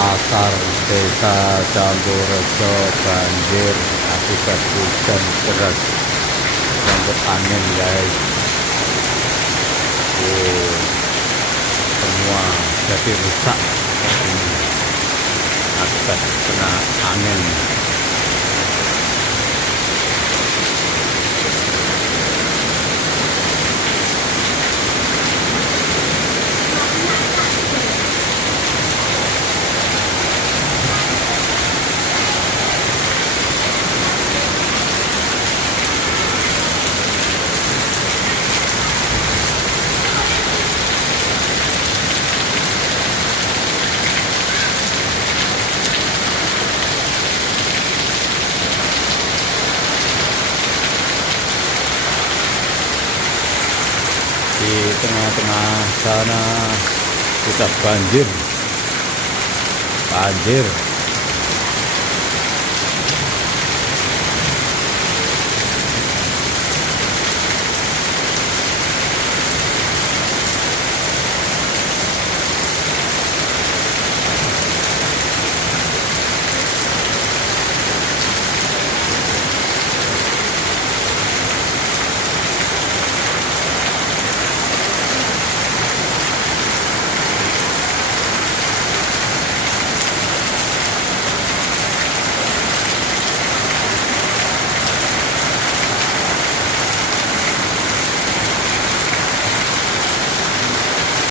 Pasar Desa Camborejo banjir akibat hujan deras campur angin, guys. Semua jadi rusak akibat kena angin. Di tengah-tengah sana sudah banjir